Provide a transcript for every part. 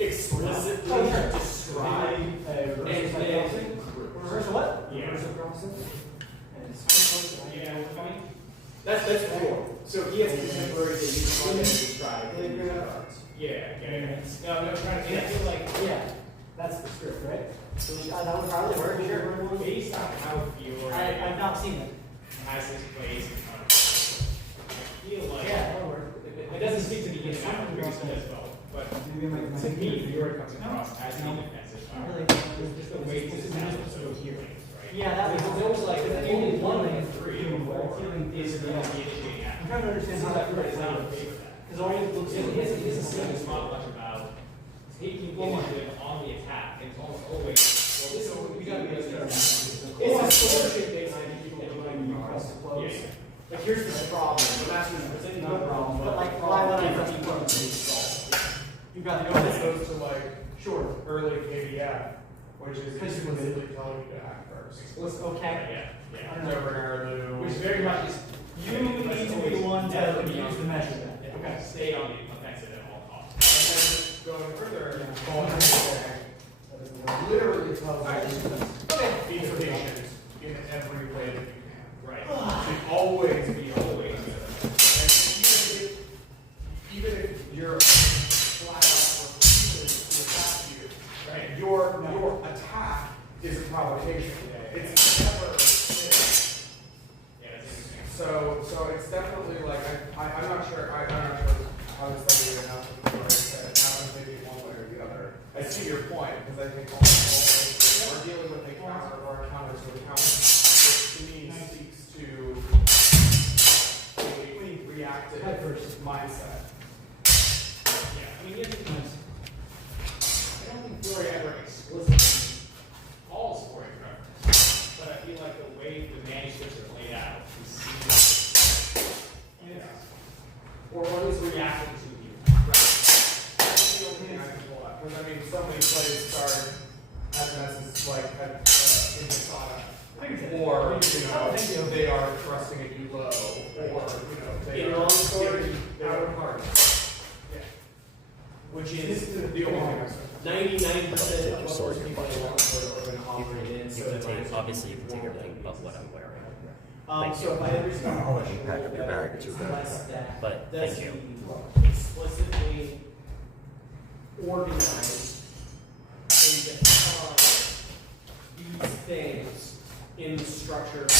explicitly describe reversal what? Yeah. Reversal process. Yeah. That's cool. So he has contemporaries that use one that describe. Yeah. No, I'm trying to. I feel like that's the script, right? So that would probably work. Sure. Based on how Fiore I've not seen it. has his place in front of I feel like That'll work. it doesn't speak to the in and out of as well, but to me, Fiore comes across as an offensive power. Just the way to establish those hearings, right? Yeah, that was almost like only one and three or four is the initiating act. I'm trying to understand how that It's not works. in favor of that. Because all you look It's not much about taking initiative on the attack, and it's almost always, well, this is what we gotta be able to do. It's a solution based on people that you might be across the close. Like, here's the problem, the master's presenting the problem, But like, why would I different just people put to it? solve. You've got the This open. goes to like Sure. early KDF, which is explicitly telling you to act first. Explicit. Okay. Yeah. Which Which very much is. You need to be the one to use the measurement. Okay. Stay on the offensive at all costs. And then going further, literally tells you be patient in every way that you can. Right. Should always be always. And even if you're flat out refusing to attack you, right? Your attack is a provocation. It's never. Yeah, that's interesting. So it's definitely like I'm not sure how this thing even happens. How to maybe one way or the other. I see your point because I think almost we're dealing with a counter or a counter to a counter, which to me speaks to a reactive mindset. Yeah, I mean, I don't think Fiore ever explicitly calls for a preference, but I feel like the way the manuscripts are laid out, we see or what is reacting to you. Right. That's the only thing I can pull up. Because I mean, so many plays start as messes like in Masada. Or, they are thrusting at you low. Or, they In are long story, out of heart. Yeah. Which This is is the only thing I said. 99% of what most people in long story are going to operate in. You can take, obviously, you can take everything but what I'm wearing. So if I understand the question, Pack up your bag, it's it's okay. less that. But Does thank you. he explicitly organize and define these things in the structure of the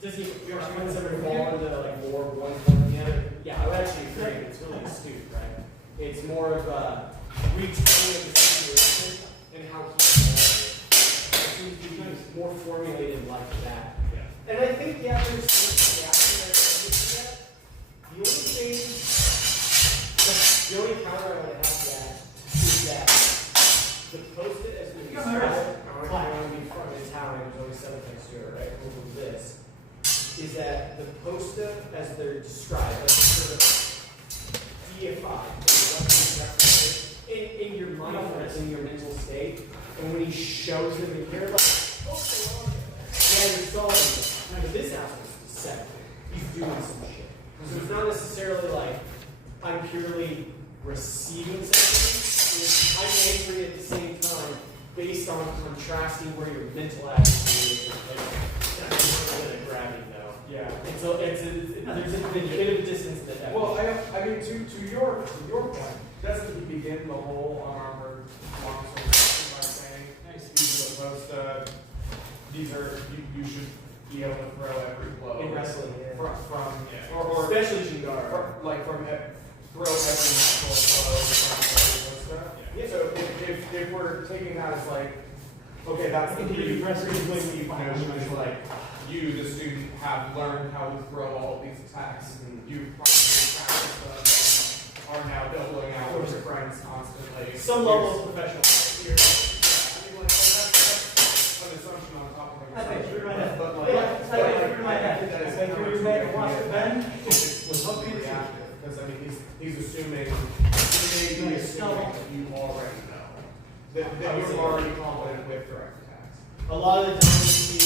does he ever fall into like more of one than the other? Yeah, I would actually agree. It's really astute, right? It's more of a retelling of the situation and how he solved it. It seems to be more formulated like that. And I think there's some reaction there to that. The only counter I want to have to that is that the post-it as we described on the front of the town, there's always seven next to it, right? Over this, is that the post-it as they're described, as sort of deified, in your mindfulness, in your mental state, and when he shows them in here, like, oh, yeah, you're solving it. But this aspect is deceptive. He's doing some shit. So it's not necessarily like I'm purely receiving something. It's I'm angry at the same time based on contrasting where your mental attitude is. That's good at grabbing though. Yeah. And so there's a bit of a distance that. Well, I mean, to your point, doesn't he begin the whole unarmored long-sword by saying, these are the most, you should be able to throw every blow in wrestling, or especially Shingar. throw every natural blow from stuff. Yeah. So if we're taking that as like, okay, that's the preconceived notion is like, you, the student, have learned how to throw all of these attacks, and you probably practice them, and are now doubling out with your friends constantly. Some level of professional. I mean, like, that's an assumption on top of I think everything. you're right. But like, Yeah, it's like you're right. I think that is It's like you're right to watch the bend. It's reactive, because I mean, he's assuming, that you already know. That you're already confident with direct attacks. A lot of the times you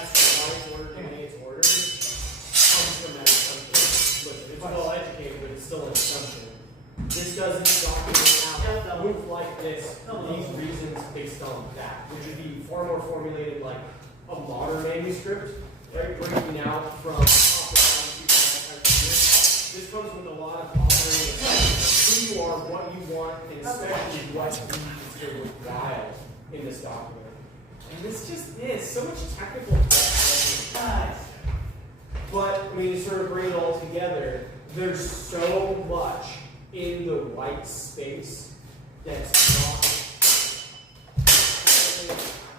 ask why it's ordered the way it's ordered comes from that assumption. Listen, it's well educated, but it's still an assumption. This doesn't document move like this for these reasons based on that, which would be far more formulated like a modern manuscript, right? Breaking out from this comes with a lot of operating who you are, what you want, and especially what you consider worthwhile in this document. And this just is so much technical stuff. But when you sort of bring it all together, there's so much in the white space that's not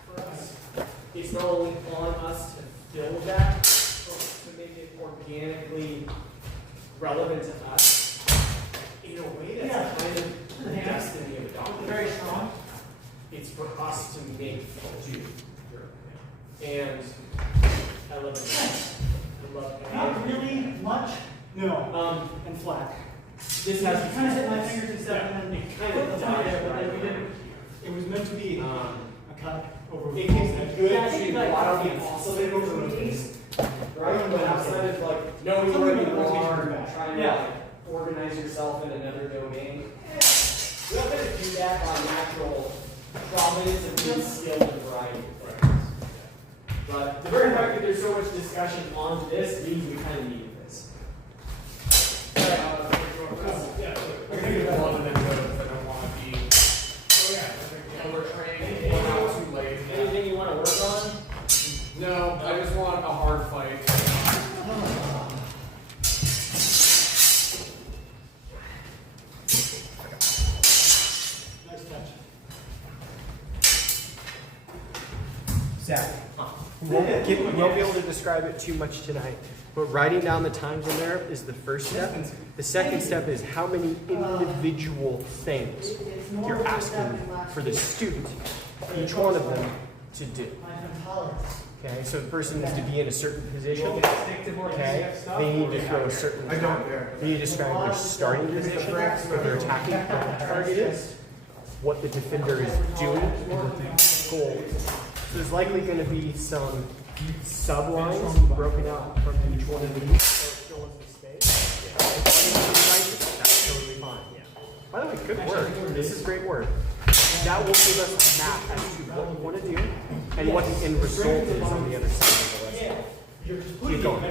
for us. It's not only on us to fill that, but to make it organically relevant to us in a way that's kind of the destiny of a document. Very strong. It's for us to make do. And I love it. I love it. Not really much. No. And flat. This has kind of hit my fingers and stuff, and then it kind of dies but then we right didn't. It was meant to be a cut over. It can be good Yeah, I think to like watch the the oscillator oscillator movies. right? But outside of like knowing Something where with you rotation are, back. trying to like organize yourself in another domain. We're not going to do that by natural providence and being skilled in a variety of things. But the very fact that there's so much discussion on this means we kind of needed this. I think it's one of the notes I don't want to be overtrained or too late. Anything you want to work on? No, I just want a hard fight. Nice touch. Zach, we won't be able to describe it too much tonight, but writing down the times in there is the first step. The second step is how many individual things you're asking for the student, each one of them, to do. Okay, so the person needs to be in a certain position. Okay, they need to throw a certain. They need to describe their starting position, what their attacking target is, what the defender is doing, and what the goal is. So there's likely going to be some sublines broken out from each one of these. So fill in some space. That's totally fine. By the way, good work. This is great work. That will give us a map as to what we want to do and what the end result is on the other side of the list. Keep going. I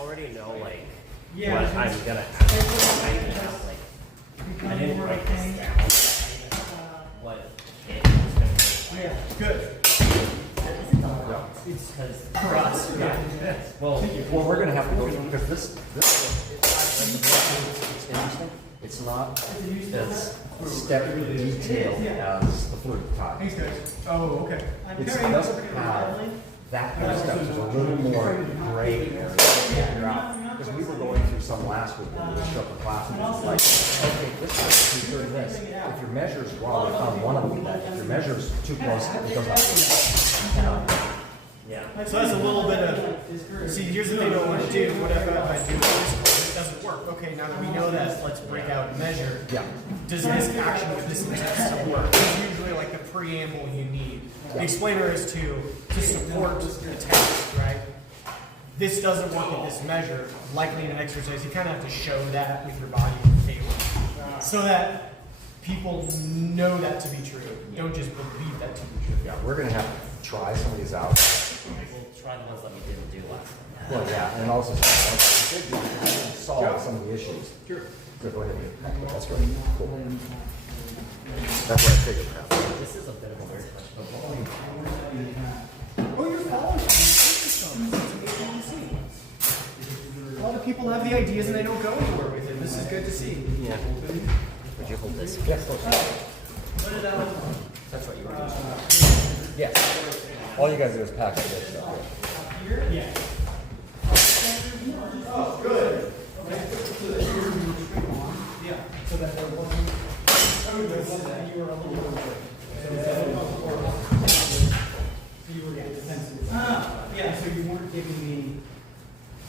already know like what I'm gonna ask. I even have like I didn't write this down. What it was gonna be. Good. It's because For us. Well, we're gonna have to go through, because this it's interesting. It's not as step detailed as the fluid tie. Thanks, guys. Oh, okay. It doesn't have that kind of stuff. There's a little more gray area to figure out. Because we were going through some last week when we showed the class, and it was like, okay, this is true for this. If your measure's wrong, we found one of them that if your measure's too close, it goes up. yeah. So that's a little bit of, see, here's the thing I want to do. What if I do this? It doesn't work. Okay, now that we know that, let's break out and measure. Yeah. Does this action with this text still work? It's usually like the preamble you need. The explainer is to support the text, right? This doesn't work at this measure. Likely in an exercise, you kind of have to show that with your body on the table, so that people know that to be true. Don't just believe that to be true. Yeah, we're gonna have to try some of these out. We'll try the ones that we didn't do last time. Well, yeah, and also solve some of the issues. Sure. So go ahead. That's great. Cool. That's what I figured. This is a bit of a weird question, but Oh, you're following me. A lot of people have the ideas and they don't go anywhere with it. This is good to see. yeah. Would you hold this? Yes. That's what you were doing. Yes. All you guys do is pack it this stuff. Yeah. Oh, good. Yeah, so that there wasn't. You were a little bit. So you were getting defensive. Yeah, so you weren't giving me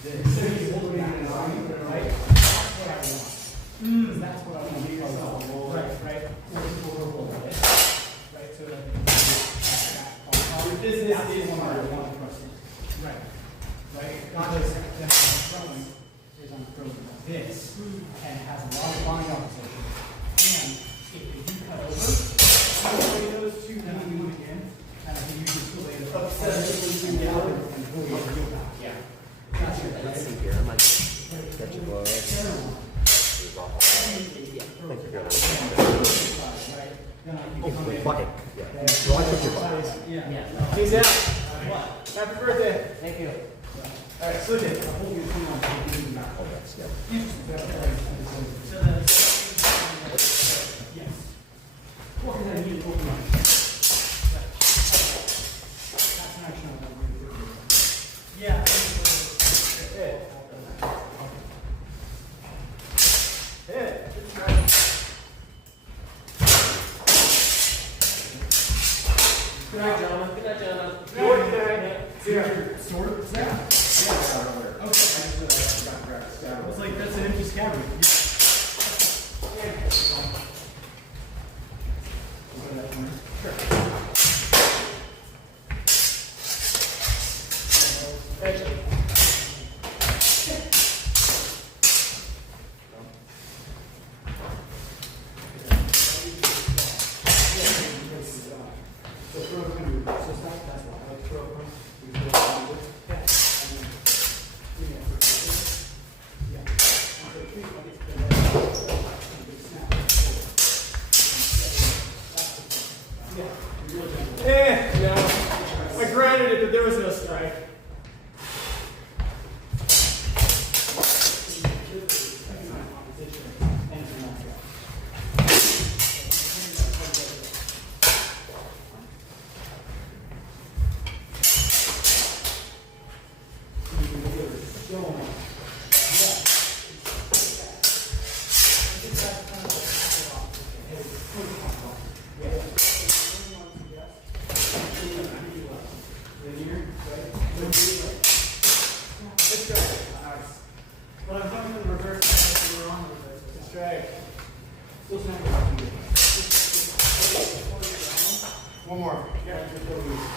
the. So you hold me in an arm, right? That's what I want. Because that's what I want to do. Right, right. Right, so that. Business is one I want to trust in. Right. Right? Not just that I'm throwing, is I'm throwing this, and it has a lot of body opposition. And if think you got it. Then I Oh, can the come bucket. in. Yeah. So I took your bucket. Yeah. He's out. What? Happy birthday. Thank you. All right, switch it. I'll hold your thing on. Oh, that's, yeah. So the, yes. What does that mean? Open up. That's an action item. Yeah. Good night, gentlemen. Good night, gentlemen. Good work today. See ya. Sword? Yeah. Okay. I was like, that's an empty scabbard. Actually. So throw it through. So stop, that's why. Like throw it from. We throw it through. Yeah. And then, yeah. And so please, like, it's been snap. Yeah. You're really gentle. No. I granted it, but there was no strike. But I'm coming in reverse. We're on the reverse. Good strike. Still snap. One more. Yeah, just go loose.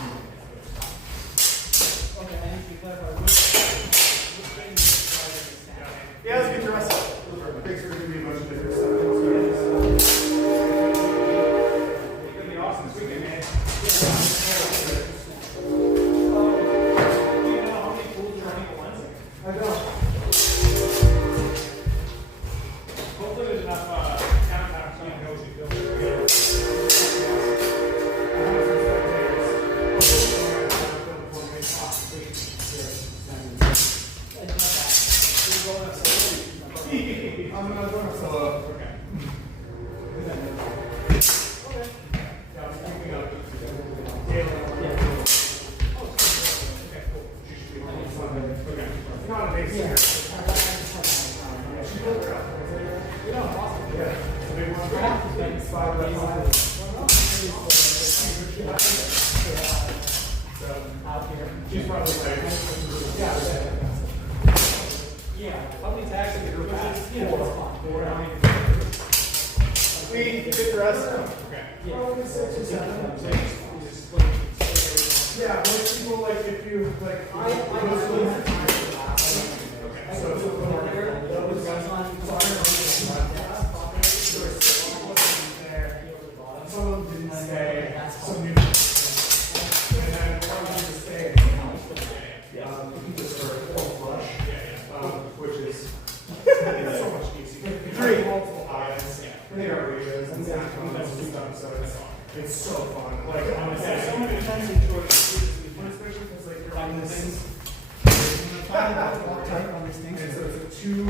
Okay, I need to clarify which thing is driving the snap. Yeah, that's a good dress. Thanks for giving me a bunch of different stuff. It's gonna be awesome this weekend, man. Do you know how many pools are running at once? I know. Hopefully there's enough downtime so you know what you feel. I'm gonna go solo. Okay. Yeah, I'm keeping up. Okay. It's not a big singer. Out here. She's probably like, yeah, how many tags did you pass? Yeah, that's fine. We good dress. Okay. Yeah, most people like if you like. Some of them didn't stay. Some new. And then one of them stayed. You just for a full flush, which is so much easier. Three multiple eyes. They are radios and stuff, so it's so fun. Like honestly, So many times in short, especially because like you're on this thing. Tight on these things. and so it's a 2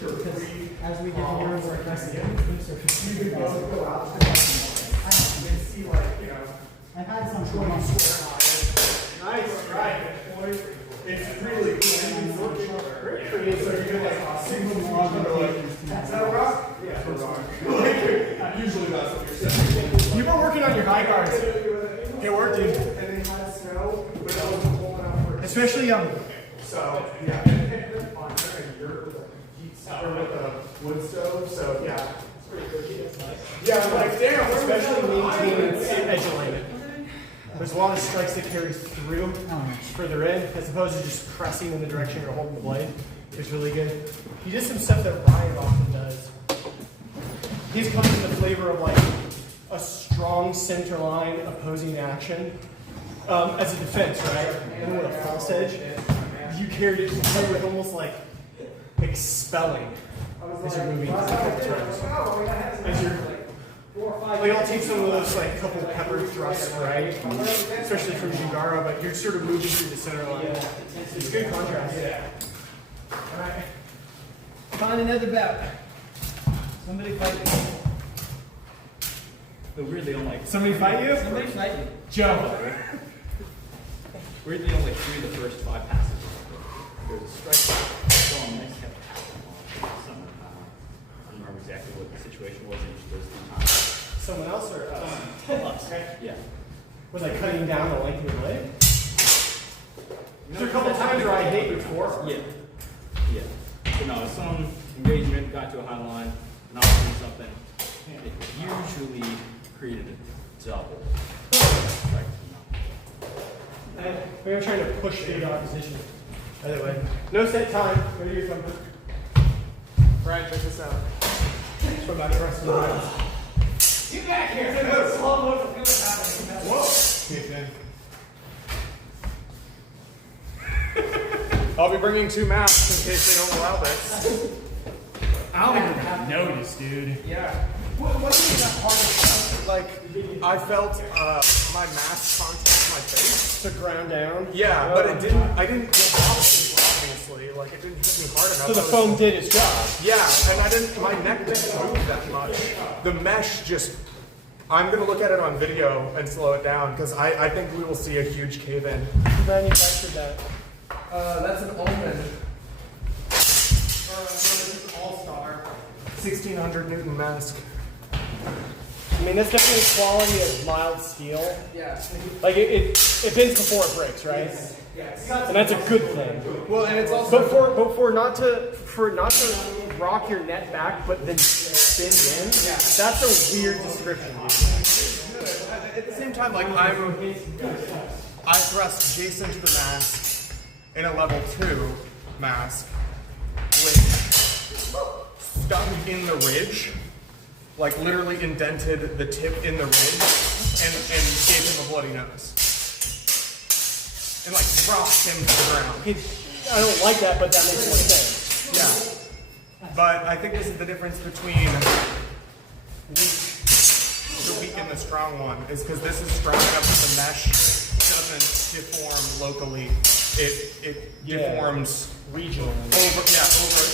to 3. As we get to words like this, You can go out to and see like, you know, I've had some Nice, right. it's really cool. Great for you. So you get like a single one, or like, is that a rock? Yeah, it's a rock. Like, usually that's what you're saying. You've been working on your high guards. It worked, dude. And they had snow, but it wasn't cold enough for it. Especially So, yeah, and they're on there in Europe with a heat stove, or with a wood stove, so yeah. yeah, like damn, especially maintaining edge alignment. There's a lot of strikes that carry through further in, as opposed to just pressing in the direction you're holding the blade. It's really good. He did some stuff that Ryan often does. He's comes in the flavor of like a strong center line opposing action as a defense, right? And then with a false edge, you carried it through with almost like expelling as you're moving through the turns. Like I'll take some of those like couple pepper thrusts, right? Especially from Jugara, but you're sort of moving through the center line. It's good contrast. Yeah. All right. Find another bout. Somebody fight me. But we're the only. Somebody fight you? Somebody fight me. Joe. We're the only three of the first 5 passes. There's a strike. So nice kept happening on summer. I don't remember exactly what the situation was in each of those 3 times. Someone else or us? Us. Okay. Yeah. Was I cutting down the length of your leg? There's a couple times where I hit your forearm. Yeah. Yeah. But no, some engagement got to a high line, and I was doing something. It usually created a double strike. We were trying to push through the opposition. By the way, no set time. Go to your thumb. Brian, check this out. That's what about the rest of the rounds. Get back here. Slow motion. Feel what's happening. Whoa. I'll be bringing 2 masks in case they don't allow this. I don't even notice, dude. Yeah. Wasn't that part of like I felt my mask contact my face? To ground down. Yeah, but it didn't. I didn't get off obviously. Like it didn't hit me hard enough. So the foam did its job. Yeah, and I didn't. My neck didn't move that much. The mesh just. I'm gonna look at it on video and slow it down because I think we will see a huge cave-in. Who manufactured that? That's an Omen. All-Star. 1600 Newton mask. I mean, that's definitely quality of mild steel. Yeah. Like it bends before it breaks, right? Yes. And that's a good thing. Well, and it's also. But for not to rock your net back, but then spin in. Yeah. That's a weird description. At the same time, like I thrust Jason to the mask in a level 2 mask, which stuck in the ridge, like literally indented the tip in the ridge, and gave him a bloody nose, and like dropped him to the ground. I don't like that, but that makes more sense. Yeah. But I think this is the difference between the weak and the strong one, is because this is strong enough that the mesh doesn't deform locally. It deforms Regional. over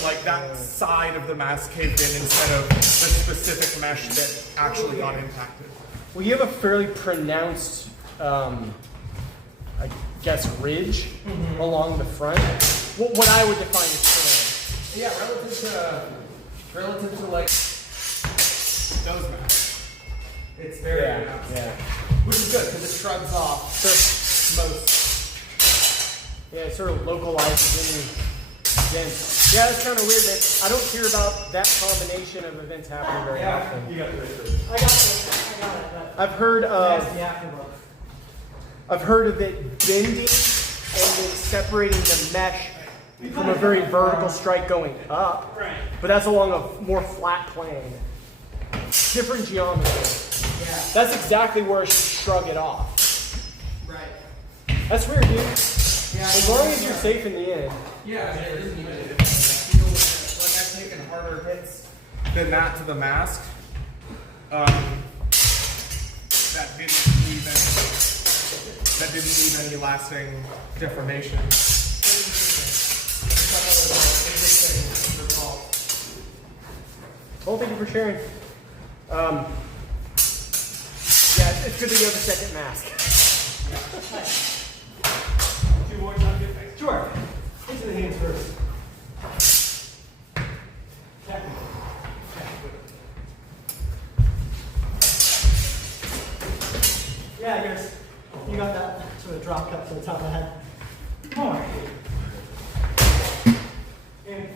like that side of the mask caved in instead of the specific mesh that actually got impacted. Well, you have a fairly pronounced, I guess, ridge along the front. What I would define as terrain. Yeah, relative to like those masks, it's very pronounced. Yeah. Which is good because it shrugs off most. Yeah, it sort of localizes any events. Yeah, it's kind of weird that I don't hear about that combination of events happening very often. You got it. I got it. I've heard That's of the afterglow. it bending and then separating the mesh from a very vertical strike going up. Right. But that's along a more flat plane. Different geometry. Yeah. That's exactly where it should shrug it off. Right. That's weird, dude. Yeah, As long as you're safe in the end. Yeah, it is even like I've taken harder hits than that to the mask. That didn't leave any lasting deformation. Well, thank you for sharing. Yeah, it's good that you have a second mask. Sure. Into the hands first. Yeah, I guess you got that sort of drop cut to the top of the head. More. And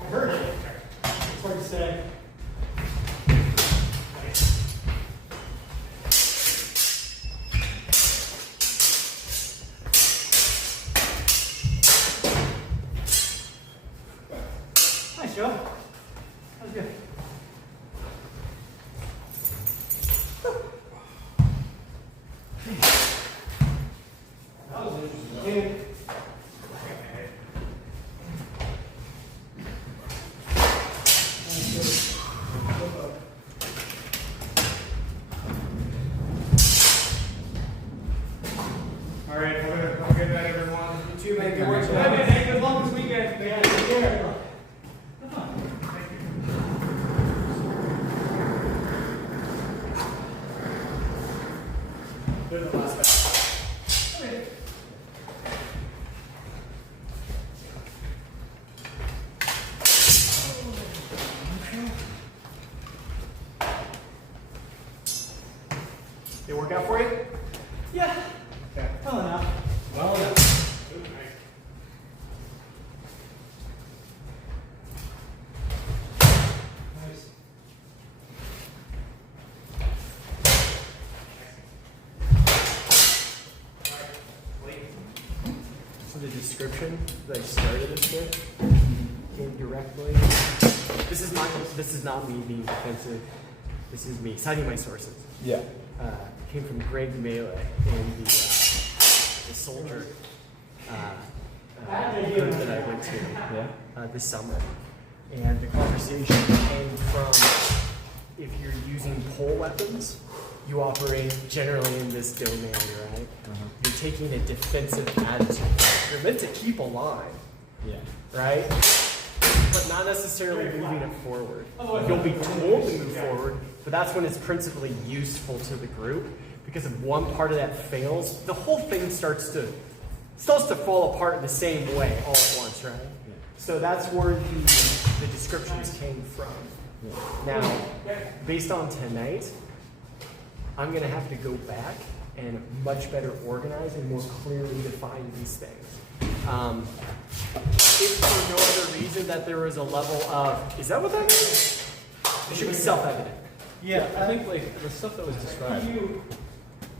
I heard it. It's hard to say. Nice, Joe. That was good. in. All right, have a good night, everyone. You too, man. Good work. Good luck this weekend. Yeah, take care. They're the last guy. They work out for you? Yeah. Okay. Well enough. Well enough. Nice. So the description that I started this with came directly. This is not me being defensive. This is me citing my sources. Yeah. Came from Greg Melee in the soldier group that I went to this summer. And the conversation came from, if you're using pole weapons, you operate generally in this domain, right? You're taking a defensive attitude. You're meant to keep a line, right? But not necessarily moving it forward. You'll be told to move forward, but that's when it's principally useful to the group. Because if one part of that fails, the whole thing starts to fall apart in the same way all at once, right? So that's where the descriptions came from. Now, based on tonight, I'm going to have to go back and much better organize and more clearly define these things. If for no other reason that there was a level of, is that what that means? It should be self-evident. Yeah, I think like the stuff that was described.